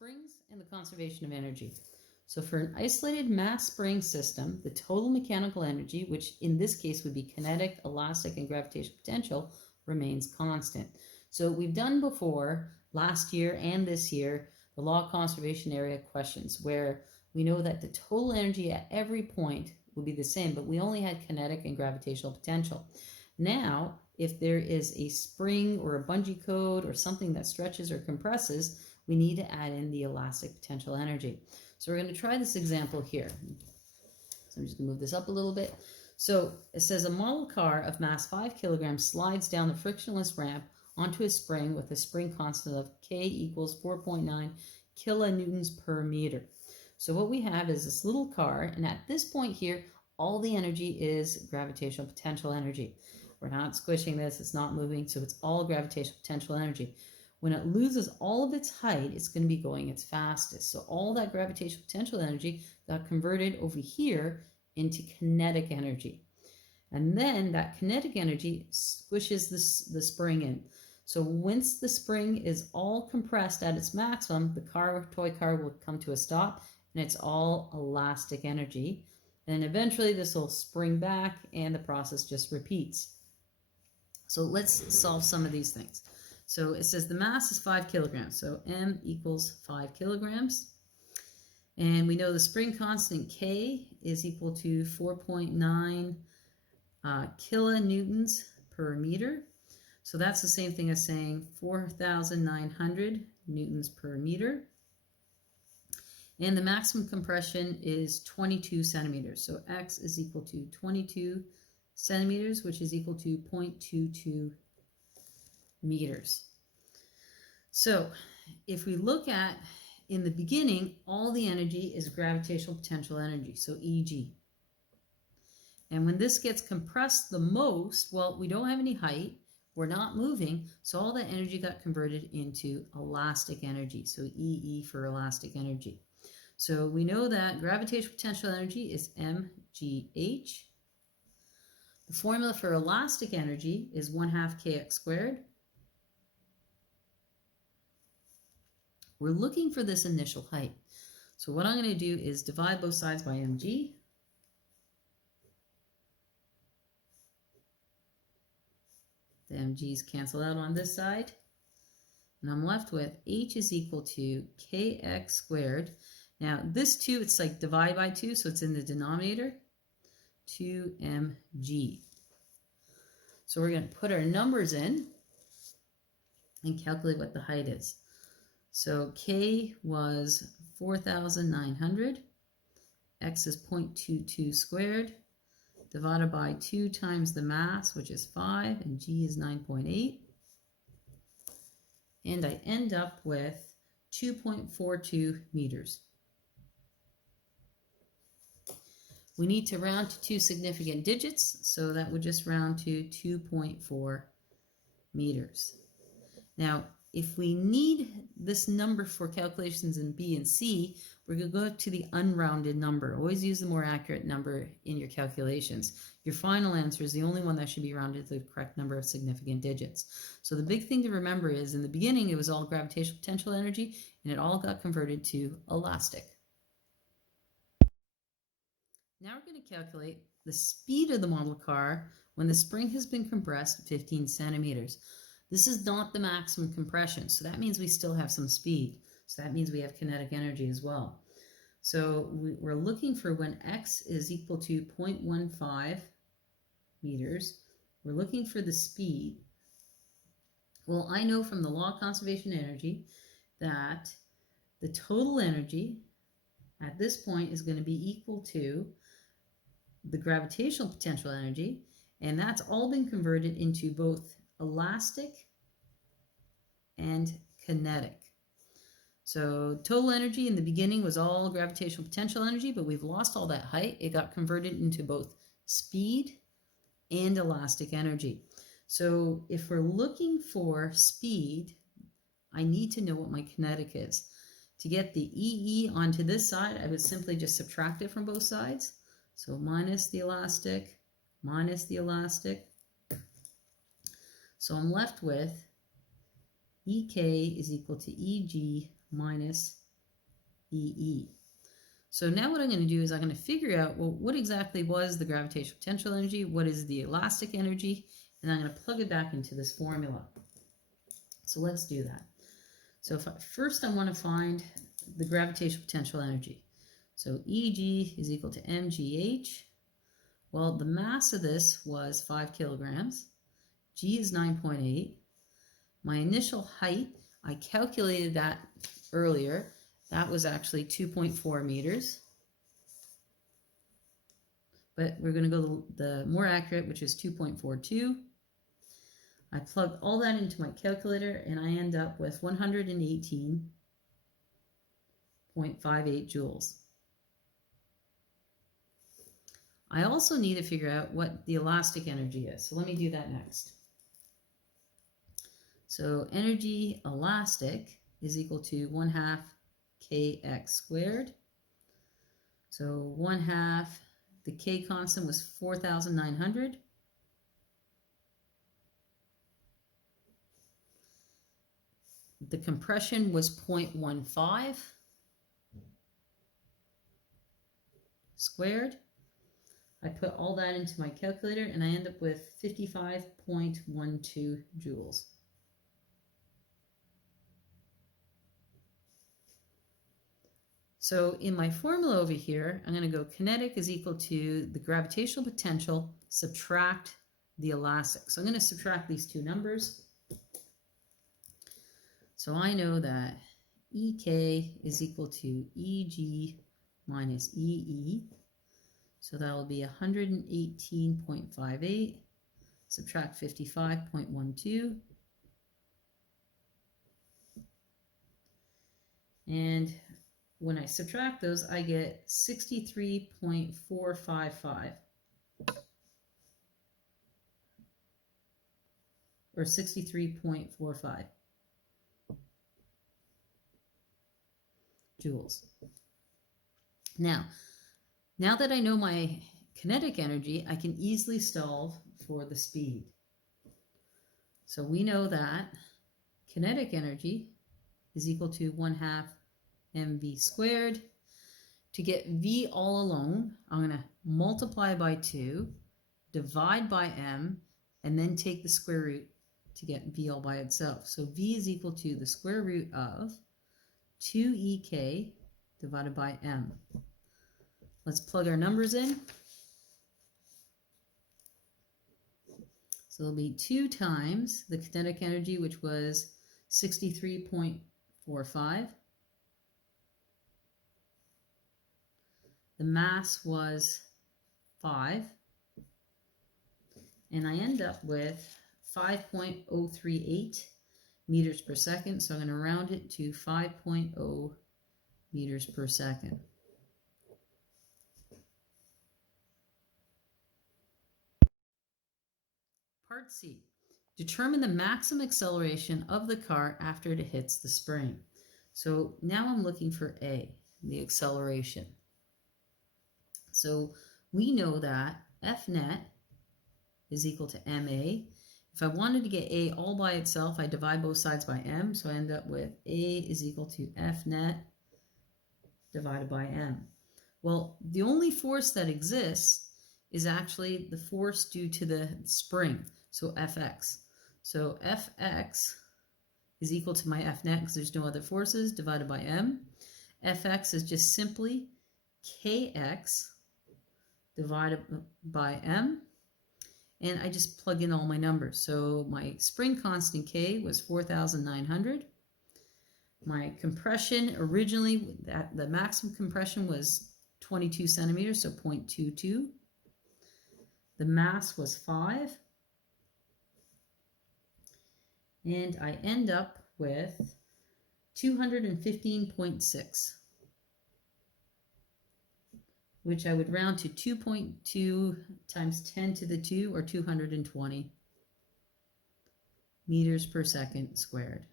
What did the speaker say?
springs and the conservation of energy. So for an isolated mass spring system, the total mechanical energy, which in this case would be kinetic, elastic, and gravitational potential, remains constant. So we've done before, last year and this year, the law of conservation area questions, where we know that the total energy at every point will be the same, but we only had kinetic and gravitational potential. Now, if there is a spring or a bungee cord or something that stretches or compresses, we need to add in the elastic potential energy. So we're going to try this example here. So I'm just going to move this up a little bit. So it says a model car of mass 5 kilograms slides down the frictionless ramp onto a spring with a spring constant of K equals 4.9 kilonewtons per meter. So what we have is this little car, and at this point here, all the energy is gravitational potential energy. We're not squishing this, it's not moving, so it's all gravitational potential energy. When it loses all of its height, it's going to be going its fastest. So all that gravitational potential energy got converted over here into kinetic energy. And then that kinetic energy squishes the spring in. So once the spring is all compressed at its maximum, the toy car will come to a stop, and it's all elastic energy. And eventually this will spring back and the process just repeats. So let's solve some of these things. So it says the mass is 5 kilograms. So M equals 5 kilograms. And we know the spring constant K is equal to 4.9 kilonewtons per meter. So that's the same thing as saying 4,900 newtons per meter. And the maximum compression is 22 centimeters. So X is equal to 22 centimeters, which is equal to 0.22 meters. So if we look at, in the beginning, all the energy is gravitational potential energy, so EG. And when this gets compressed the most, well, we don't have any height, we're not moving, so all that energy got converted into elastic energy, so EE for elastic energy. So we know that gravitational potential energy is mgh. The formula for elastic energy is 1/2 kx squared. We're looking for this initial height. So what I'm going to do is divide both sides by mg. The mg's cancel out on this side. And I'm left with h is equal to kx squared. Now this 2, it's like divide by 2, so it's in the denominator, 2mg. So we're going to put our numbers in and calculate what the height is. So k was 4,900, x is 0.22 squared, divided by 2 times the mass, which is 5, and g is 9.8. And I end up with 2.42 meters. We need to round to 2 significant digits, so that would just round to 2.4 meters. Now, if we need this number for calculations in B and C, we're going to go to the unrounded number. Always use the more accurate number in your calculations. Your final answer is the only one that should be rounded to the correct number of significant digits. So the big thing to remember is in the beginning it was all gravitational potential energy, and it all got converted to elastic. Now we're going to calculate the speed of the model car when the spring has been compressed 15 centimeters. This is not the maximum compression, so that means we still have some speed. So that means we have kinetic energy as well. So we're looking for when x is equal to 0.15 meters. We're looking for the speed. Well, I know from the law of conservation energy that the total energy at this point is going to be equal to the gravitational potential energy, and that's all been converted into both elastic and kinetic. So total energy in the beginning was all gravitational potential energy, but we've lost all that height. It got converted into both speed and elastic energy. So if we're looking for speed, I need to know what my kinetic is. To get the EE onto this side, I would simply just subtract it from both sides. So minus the elastic, minus the elastic. So I'm left with EK is equal to EG minus EE. So now what I'm going to do is I'm going to figure out, well, what exactly was the gravitational potential energy, what is the elastic energy, and I'm going to plug it back into this formula. So let's do that. So first I want to find the gravitational potential energy. So EG is equal to mgh. Well, the mass of this was 5 kilograms. G is 9.8. My initial height, I calculated that earlier. That was actually 2.4 meters. But we're going to go the more accurate, which is 2.42. I plug all that into my calculator and I end up with 118.58 joules. I also need to figure out what the elastic energy is. So let me do that next. So energy elastic is equal to 1/2 kx squared. So 1/2, the k constant was 4,900. The compression was 0.15 squared. I put all that into my calculator and I end up with 55.12 joules. So in my formula over here, I'm going to go kinetic is equal to the gravitational potential, subtract the elastic. So I'm going to subtract these two numbers. So I know that EK is equal to EG minus EE. So that will be 118.58, subtract 55.12. And when I subtract those, I get 63.455. Or 63.45 joules. Now that I know my kinetic energy, I can easily solve for the speed. So we know that kinetic energy is equal to 1/2 mv squared. To get v all alone, I'm going to multiply by 2, divide by m, and then take the square root to get v all by itself. So v is equal to the square root of 2ek divided by m. Let's plug our numbers in. So it'll be 2 times the kinetic energy, which was 63.45. The mass was 5. And I end up with 5.038 meters per second. So I'm going to round it to 5.0 meters per second. Part C. Determine the maximum acceleration of the car after it hits the spring. So now I'm looking for A, the acceleration. So we know that F net is equal to ma. If I wanted to get A all by itself, I divide both sides by m, so I end up with A is equal to F net divided by m. Well, the only force that exists is actually the force due to the spring, so Fx. So Fx is equal to my F net, because there's no other forces, divided by m. Fx is just simply Kx divided by m. And I just plug in all my numbers. So my spring constant K was 4,900. My compression originally, the maximum compression was 22 centimeters, so 0.22. The mass was 5. And I end up with 215.6, which I would round to 2.2 times 10 to the 2, or 220 meters per second squared.